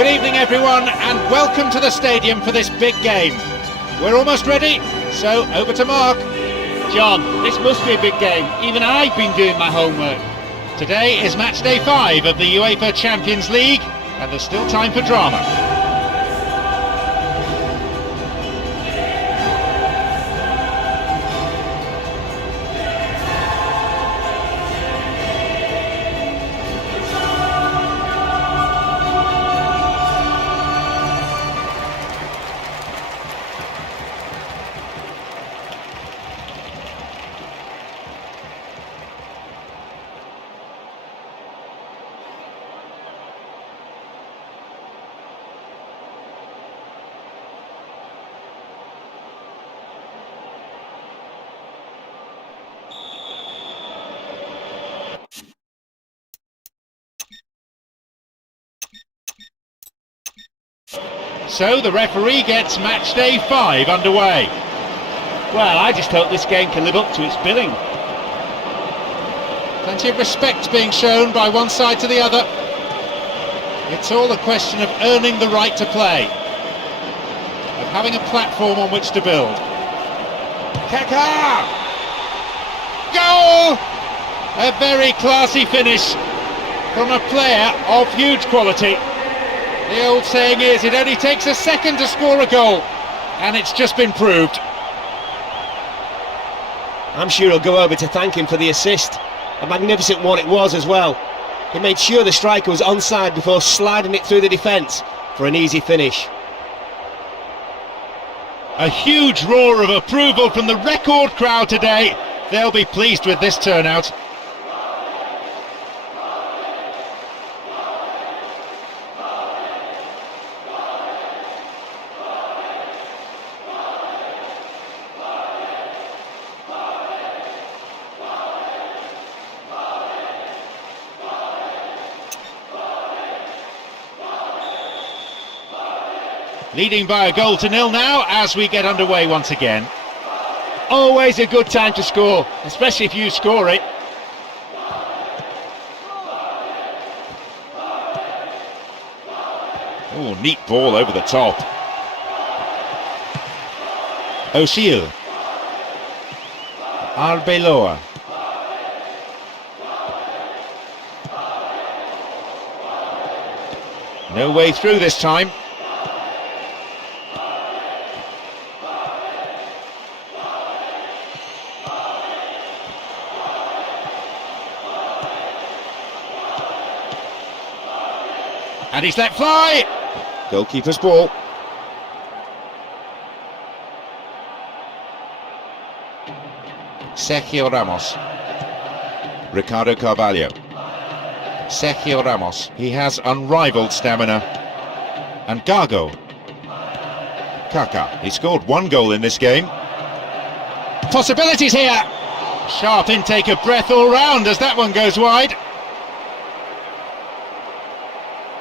Good evening everyone and welcome to the stadium for this big game. We're almost ready, so over to Mark. John, this must be a big game. Even I've been doing my homework. Today is match day 5 of the UEFA Champions League and there's still time for drama. So the referee gets match day 5 underway. Well, I just hope this game can live up to its billing. Plenty of respect being shown by one side to the other. It's all a question of earning the right to play, of having a platform on which to build. Kaká! Goal! A very classy finish from a player of huge quality. The old saying is, it only takes a second to score a goal, and it's just been proved. I'm sure he'll go over to thank him for the assist. A magnificent one it was as well. He made sure the striker was onside before sliding it through the defence for an easy finish. A huge roar of approval from the record crowd today. They'll be pleased with this turnout. Leading by a goal to nil now as we get underway once again. Always a good time to score, especially if you score it. Oh, neat ball over the top. O'Sheel. Arbeloa. No way through this time. And he's let fly! Goalkeeper's ball. Sergio Ramos. Ricardo Carvalho. Sergio Ramos. He has unrivaled stamina. And Jogo. Kaká. He scored 1 goal in this game. Possibilities here! Sharp intake of breath all round as that one goes wide.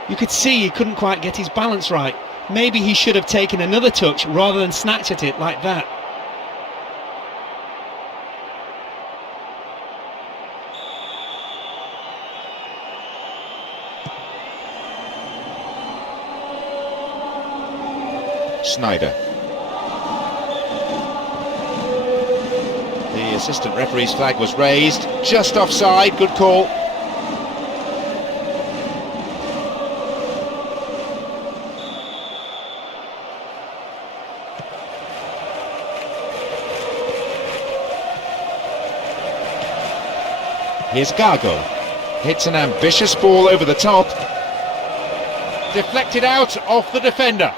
You could see he couldn't quite get his balance right. Maybe he should have taken another touch rather than snatch at it like that. Snyder. The assistant referee's flag was raised, just offside, good call. Here's Jogo. Hits an ambitious ball over the top. Deflected out off the defender.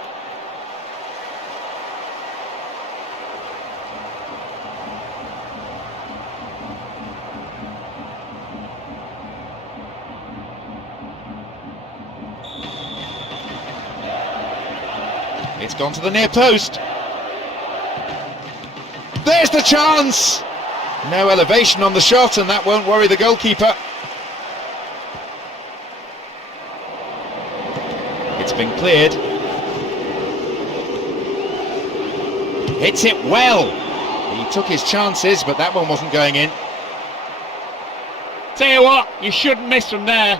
It's gone to the near post. There's the chance! No elevation on the shot and that won't worry the goalkeeper. It's been cleared. Hits it well. He took his chances, but that one wasn't going in. Tell you what, you shouldn't miss from there.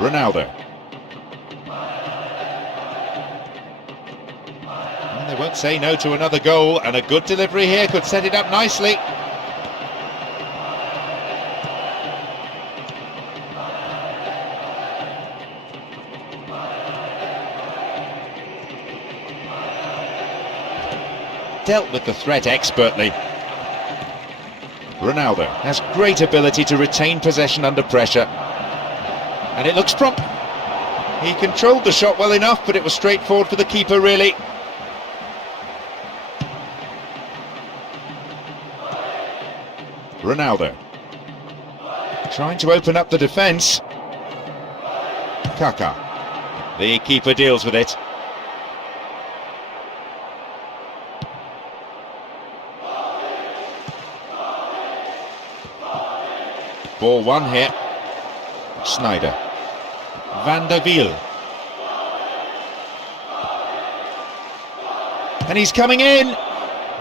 Ronaldo. And they won't say no to another goal, and a good delivery here could set it up nicely. Dealt with the threat expertly. Ronaldo has great ability to retain possession under pressure. And it looks prompt. He controlled the shot well enough, but it was straightforward for the keeper, really. Ronaldo. Trying to open up the defence. Kaká. The keeper deals with it. Ball one here. Sneijder. Van der Wiel. And he's coming in.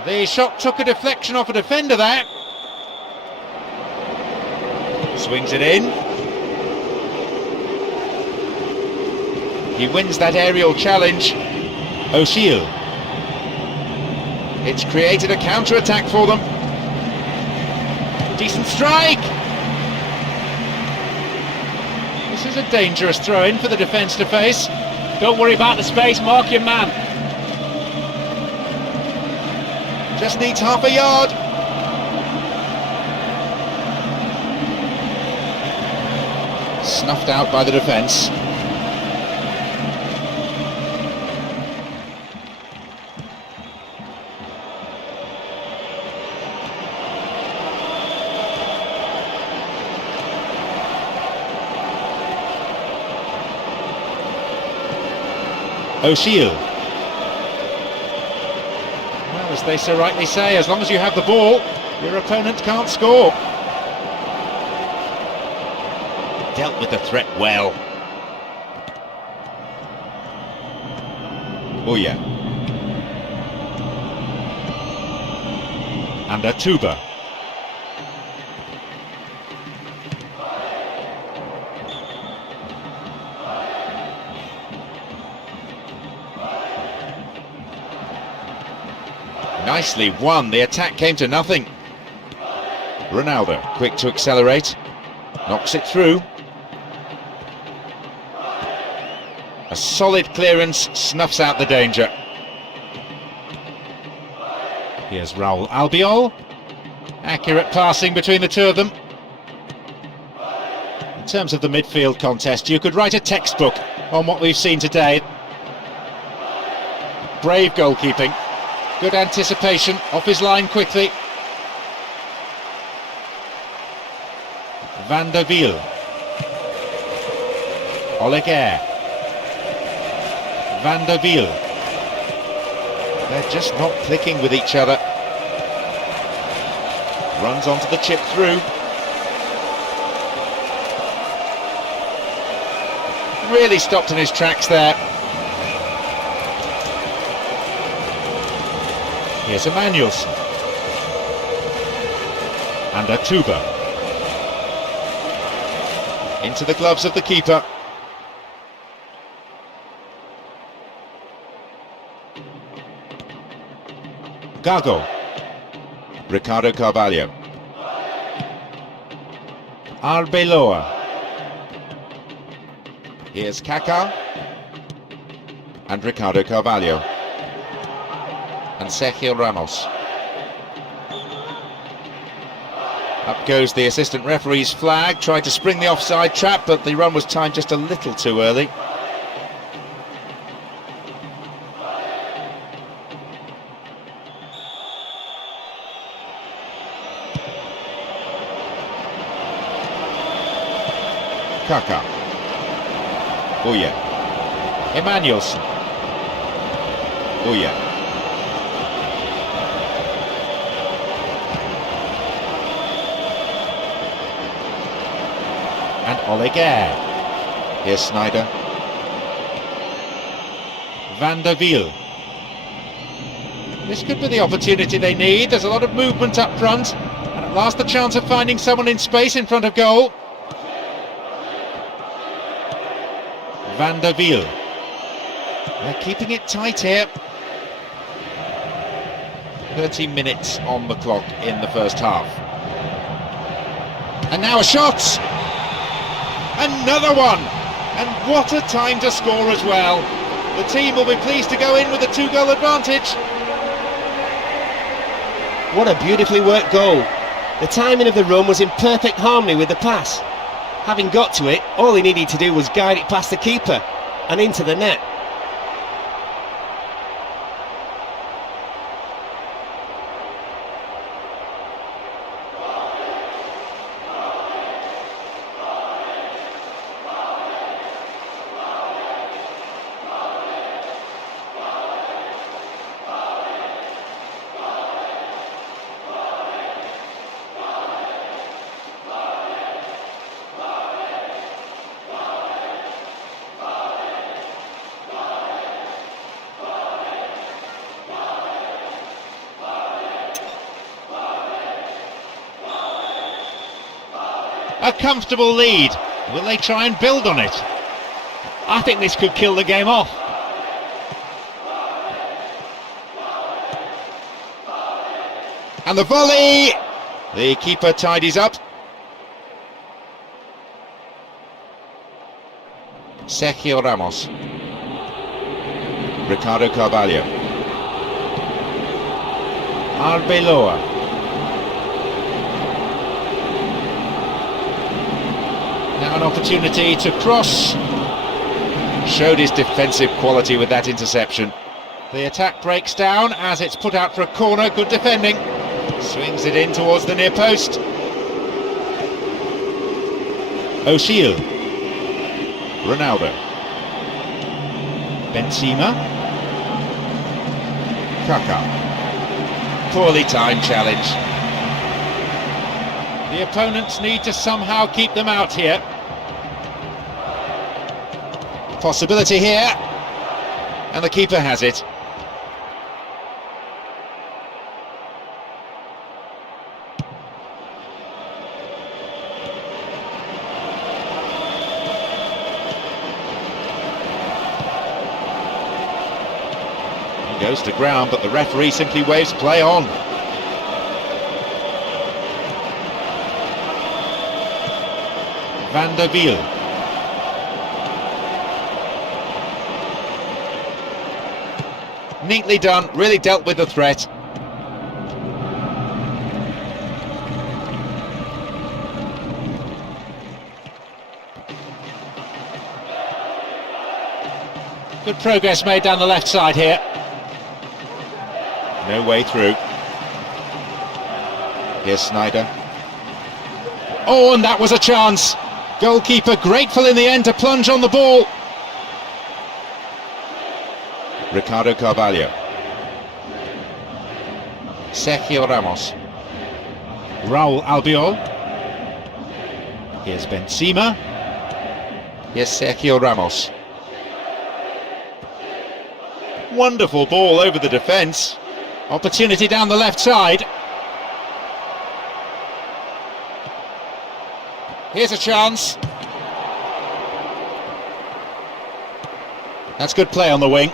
The shot took a deflection off a defender there. Swings it in. He wins that aerial challenge. O'Sheel. It's created a counter-attack for them. Decent strike. This is a dangerous throw-in for the defence to face. Don't worry about the space, mark your man. Just needs half a yard. Snuffed out by the defence. O'Sheel. Well, as they so rightly say, as long as you have the ball, your opponent can't score. Dealt with the threat well. Apoie. And Atuba. Nicely won, the attack came to nothing. Ronaldo, quick to accelerate, knocks it through. A solid clearance, snuffs out the danger. Here's Raul Albiol. Accurate passing between the two of them. In terms of the midfield contest, you could write a textbook on what we've seen today. Brave goalkeeping. Good anticipation, off his line quickly. Van der Wiel. Oleguer. Van der Wiel. They're just not clicking with each other. Runs onto the chip through. Really stopped in his tracks there. Here's Emmanuelson. And Atuba. Into the gloves of the keeper. Gago. Ricardo Carvalho. Arbeloa. Here's Kaká. And Ricardo Carvalho. And Sergio Ramos. Up goes the assistant referee's flag, tried to spring the offside trap, but the run was timed just a little too early. Kaká. Apoie. Emmanuelson. Apoie. And Oleguer. Here's Sneijder. Van der Wiel. This could be the opportunity they need. There's a lot of movement up front, and at last the chance of finding someone in space in front of goal. Van der Wiel. They're keeping it tight here. 30 minutes on the clock in the first half. And now a shot! Another one! And what a time to score as well. The team will be pleased to go in with a 2-goal advantage. What a beautifully worked goal. The timing of the run was in perfect harmony with the pass. Having got to it, all he needed to do was guide it past the keeper and into the net. A comfortable lead. Will they try and build on it? I think this could kill the game off. And the volley! The keeper tidies up. Sergio Ramos. Ricardo Carvalho. Arbeloa. Now an opportunity to cross. Showed his defensive quality with that interception. The attack breaks down as it's put out for a corner. Good defending. Swings it in towards the near post. O'Sheel. Ronaldo. Benzema. Kaká. Poorly timed challenge. The opponents need to somehow keep them out here. Possibility here. And the keeper has it. He goes to ground, but the referee simply waves play on. Van der Wiel. Neatly done, really dealt with the threat. Good progress made down the left side here. No way through. Here's Sneijder. Oh, and that was a chance. Goalkeeper grateful in the end to plunge on the ball. Ricardo Carvalho. Sergio Ramos. Raúl Albiol. Here's Benzema. Here's Sergio Ramos. Wonderful ball over the defence. Opportunity down the left side. Here's a chance. That's good play on the wing.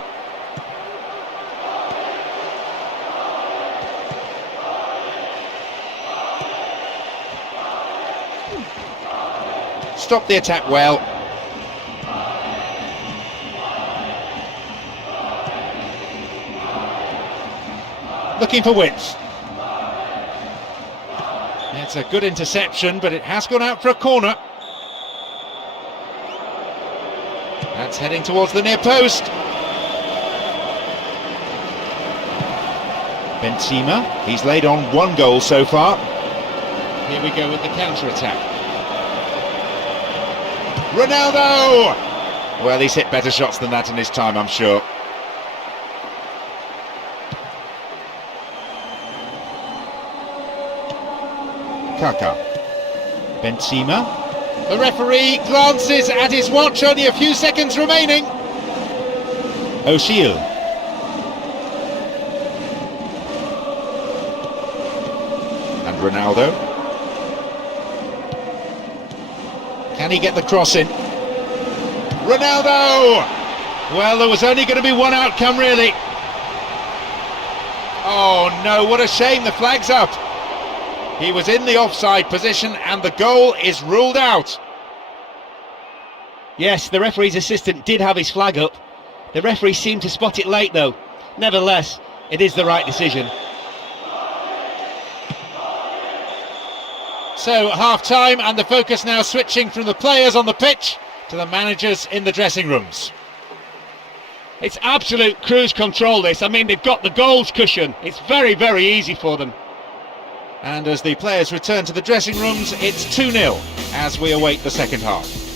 Stopped the attack well. Looking for width. It's a good interception, but it has gone out for a corner. That's heading towards the near post. Benzema, he's laid on 1 goal so far. Here we go with the counter-attack. Ronaldo! Well, he's hit better shots than that in his time, I'm sure. Kaká. Benzema. The referee glances at his watch, only a few seconds remaining. O'Sheel. And Ronaldo. Can he get the cross in? Ronaldo! Well, there was only going to be one outcome, really. Oh no, what a shame, the flag's up. He was in the offside position and the goal is ruled out. Yes, the referee's assistant did have his flag up. The referee seemed to spot it late though. Nevertheless, it is the right decision. So, half-time, and the focus now switching from the players on the pitch to the managers in the dressing rooms. It's absolute cruise control, this. I mean, they've got the goals cushion. It's very, very easy for them. And as the players return to the dressing rooms, it's 2-0 as we await the second half.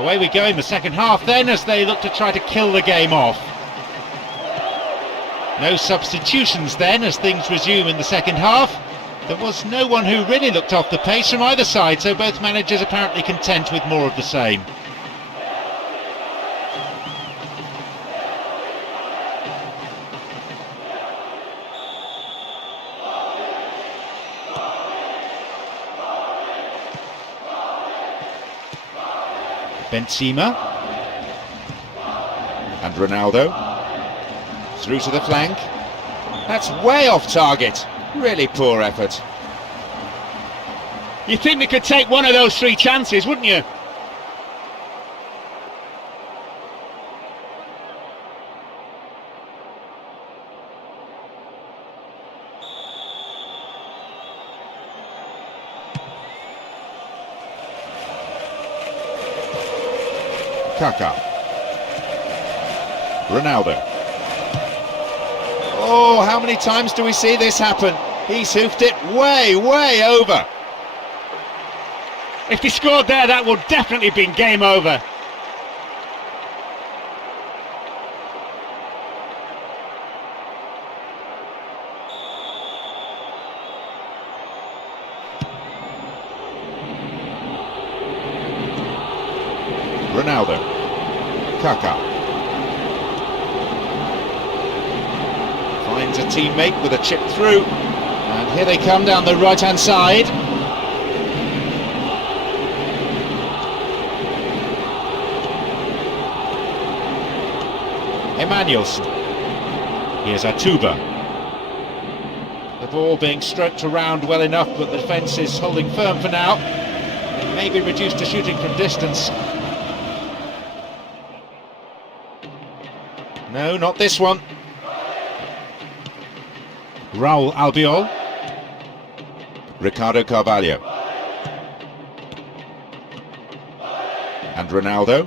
Away we go in the second half then, as they look to try to kill the game off. No substitutions then as things resume in the second half. There was no one who really looked off the pace from either side, so both managers apparently content with more of the same. Benzema and Ronaldo through to the flank. That's way off target. Really poor effort. You think they could take one of those 3 chances, wouldn't you? Kaká. Ronaldo. Oh, how many times do we see this happen? He's hoofed it way over. If they scored there, that would definitely have been game over. Ronaldo. Kaká. Finds a teammate with a chip through. And here they come down the right-hand side. Emmanuelson. Here's Atuba. The ball being stroked around well enough, but the defence is holding firm for now. It may be reduced to shooting from distance. No, not this one. Raul Albiol. Ricardo Carvalho. And Ronaldo.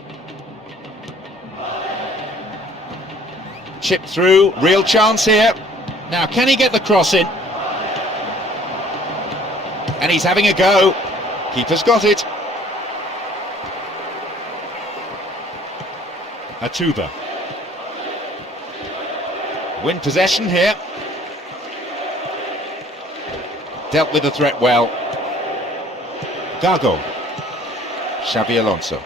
Chip through, real chance here. Now, can he get the cross in? And he's having a go. Keeper's got it. Atuba. Win possession here. Dealt with the threat well. Gago. Xabi Alonso.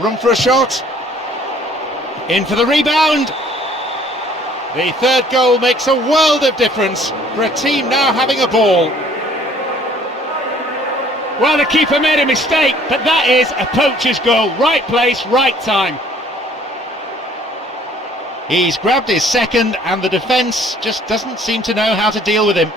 Room for a shot. In for the rebound. The third goal makes a world of difference for a team now having a ball. Well, the keeper made a mistake, but that is a poacher's goal. Right place, right time. He's grabbed his second, and the defence just doesn't seem to know how to deal with him.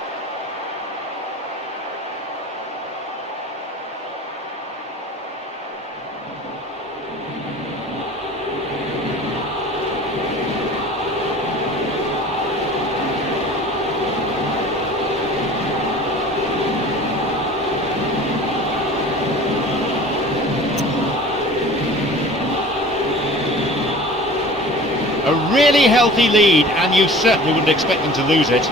A really healthy lead, and you certainly wouldn't expect them to lose it.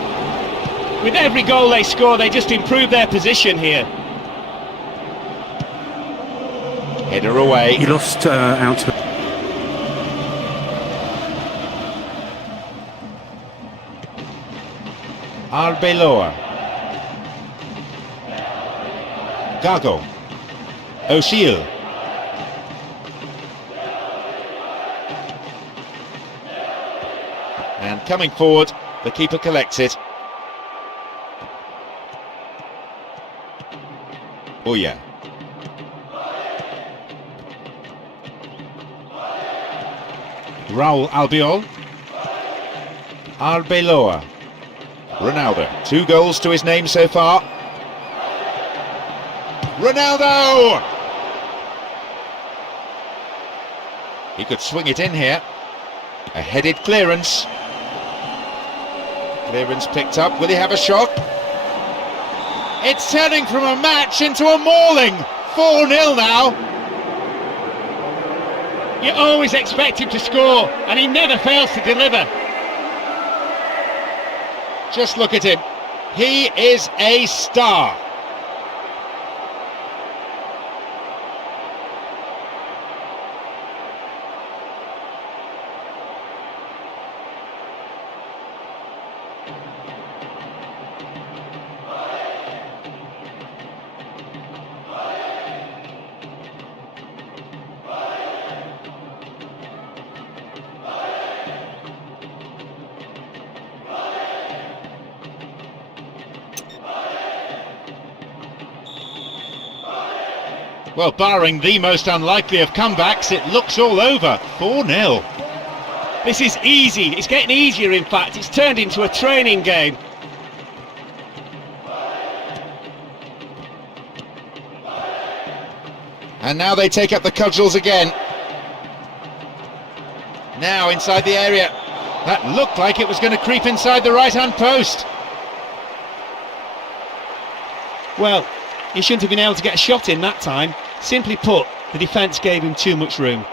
With every goal they score, they just improve their position here. Header away. He lost out. Arbeloa. Gago. O'Sheel. And coming forward, the keeper collects it. Oh yeah. Raul Albiol. Arbeloa. Ronaldo. 2 goals to his name so far. Ronaldo! He could swing it in here. A headed clearance. Clearance picked up. Will he have a shot? It's turning from a match into a mauling. 4-0 now. You always expect him to score, and he never fails to deliver. Just look at him. He is a star. Well, barring the most unlikely of comebacks, it looks all over. 4-0. This is easy. It's getting easier, in fact. It's turned into a training game. And now they take up the cudgels again. Now inside the area. That looked like it was going to creep inside the right-hand post. Well, he shouldn't have been able to get a shot in that time. Simply put, the defence gave him too much room.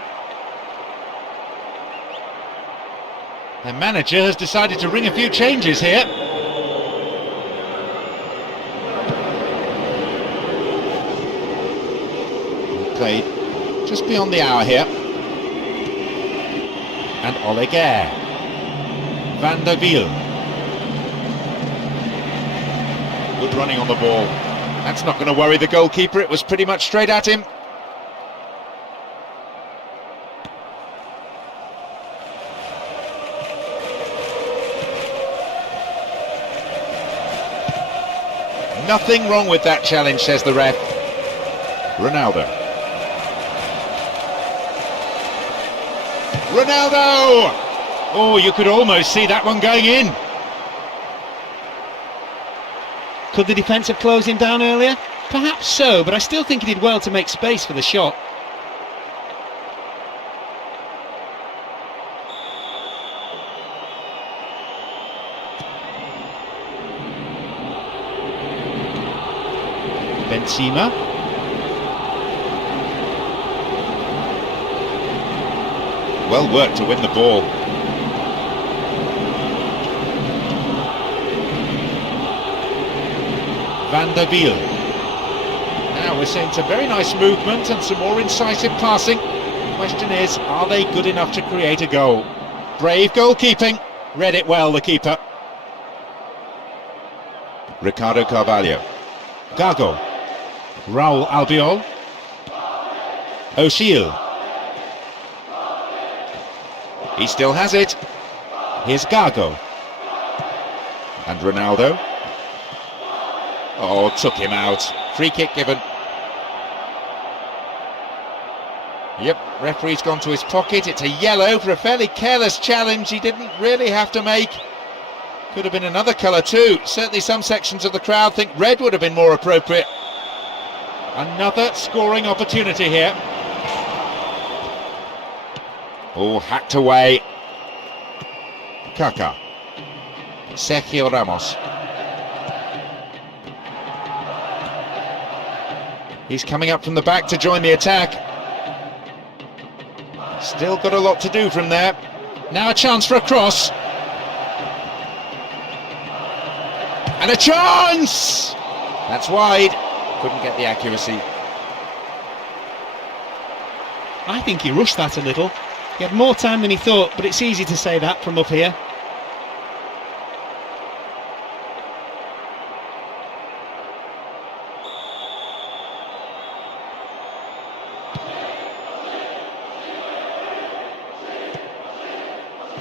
The manager has decided to ring a few changes here. Played just beyond the hour here. And Oleguer. Van der Wiel. Good running on the ball. That's not going to worry the goalkeeper. It was pretty much straight at him. Nothing wrong with that challenge, says the ref. Ronaldo. Ronaldo! Oh, you could almost see that one going in. Could the defence have closed him down earlier? Perhaps so, but I still think he did well to make space for the shot. Benzema. Well worked to win the ball. Van der Wiel. Now we're seeing some very nice movement and some more incisive passing. The question is, are they good enough to create a goal? Brave goalkeeping. Read it well, the keeper. Ricardo Carvalho. Gago. Raul Albiol. O'Sheel. He still has it. Here's Gago. And Ronaldo. Oh, took him out. Free kick given. Yep, referee's gone to his pocket. It's a yellow for a fairly careless challenge he didn't really have to make. Could have been another colour too. Certainly some sections of the crowd think red would have been more appropriate. Another scoring opportunity here. Oh, hacked away. Kaká. Sergio Ramos. He's coming up from the back to join the attack. Still got a lot to do from there. Now a chance for a cross. And a chance! That's wide. Couldn't get the accuracy. I think he rushed that a little. He had more time than he thought, but it's easy to say that from up here.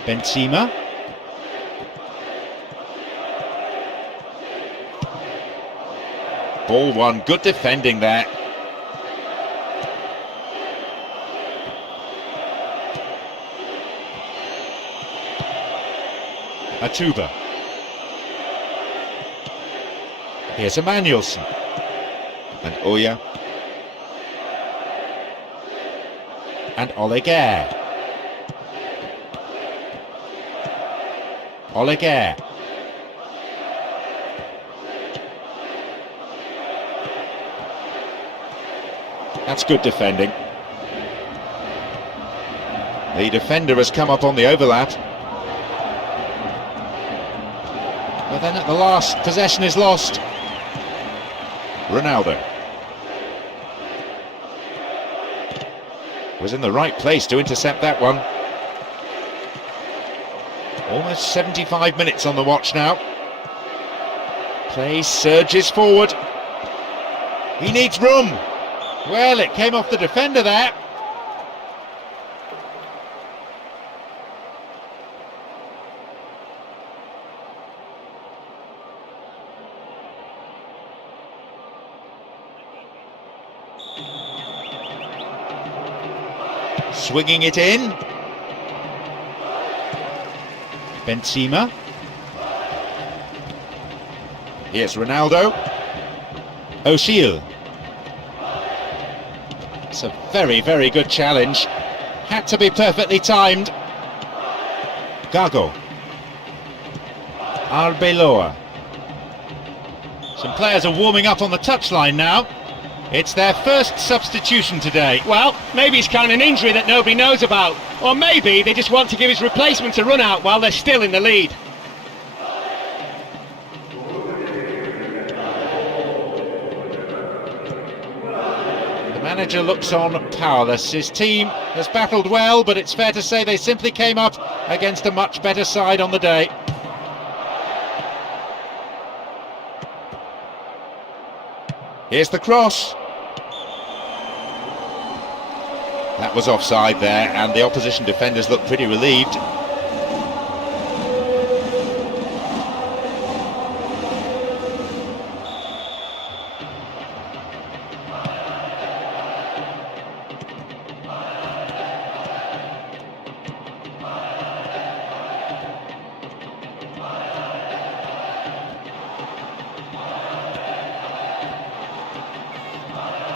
Benzema. Ball one, good defending there. Atuba. Here's Emmanuelson. And Oya. And Oleguer. Oleguer. That's good defending. The defender has come up on the overlap. But then at the last, possession is lost. Ronaldo. Was in the right place to intercept that one. Almost 75 minutes on the watch now. Play surges forward. He needs room. Well, it came off the defender there. Swinging it in. Benzema. Here's Ronaldo. O'Sheel. It's a very, very good challenge. Had to be perfectly timed. Gago. Arbeloa. Some players are warming up on the touchline now. It's their first substitution today. Well, maybe it's kind of an injury that nobody knows about. Or maybe they just want to give his replacement a run out while they're still in the lead. The manager looks on powerless. His team has battled well, but it's fair to say they simply came up against a much better side on the day. Here's the cross. That was offside there, and the opposition defenders looked pretty relieved.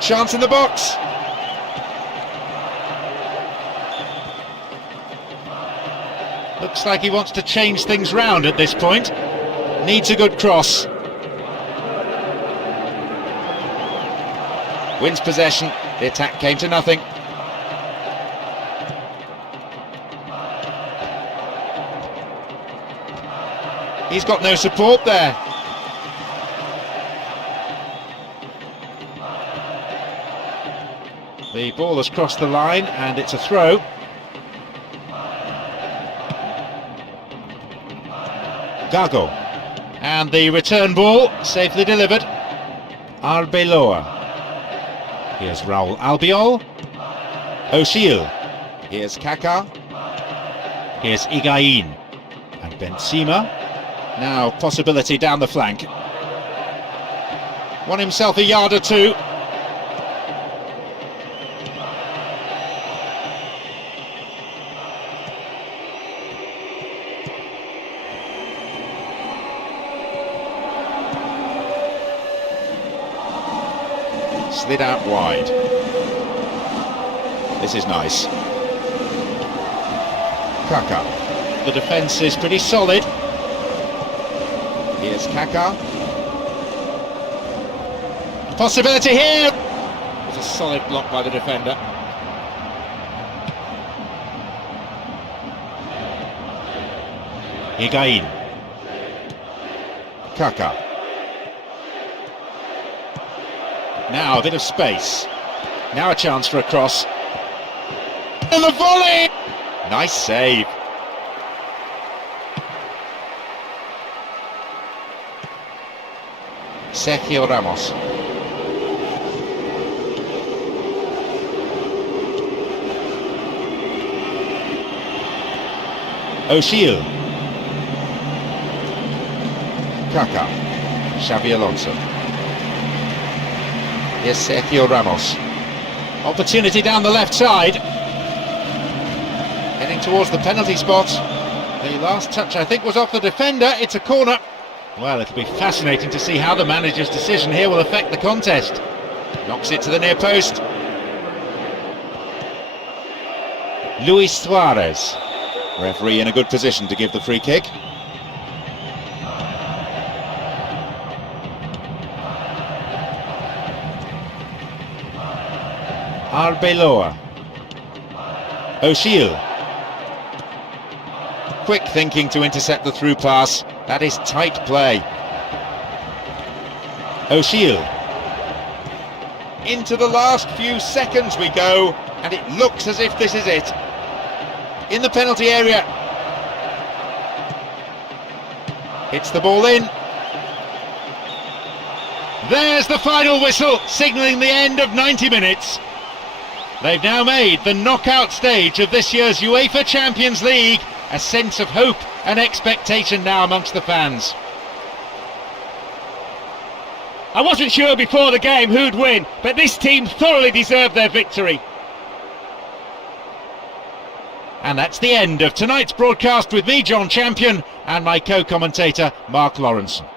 Chance in the box. Looks like he wants to change things round at this point. Needs a good cross. Wins possession. The attack came to nothing. He's got no support there. The ball has crossed the line and it's a throw. Gago. And the return ball safely delivered. Arbeloa. Here's Raul Albiol. O'Sheel. Here's Kaká. Here's Higuaín. And Benzema. Now possibility down the flank. Won himself a yard or two. Slid out wide. This is nice. Kaká. The defence is pretty solid. Here's Kaká. Possibility here! It's a solid block by the defender. Higuaín. Kaká. Now a bit of space. Now a chance for a cross. And the volley! Nice save. Sergio Ramos. O'Sheel. Kaká. Xabi Alonso. Here's Sergio Ramos. Opportunity down the left side. Heading towards the penalty spot. The last touch I think was off the defender. It's a corner. Well, it'll be fascinating to see how the manager's decision here will affect the contest. Knocks it to the near post. Luis Suarez. Referee in a good position to give the free kick. Arbeloa. O'Sheel. Quick thinking to intercept the through pass. That is tight play. O'Sheel. Into the last few seconds we go, and it looks as if this is it. In the penalty area. Hits the ball in. There's the final whistle, signalling the end of 90 minutes. They've now made the knockout stage of this year's UEFA Champions League a sense of hope and expectation now amongst the fans. I wasn't sure before the game who'd win, but this team thoroughly deserved their victory. And that's the end of tonight's broadcast with me, John Champion, and my co-commentator, Mark Lawrenson.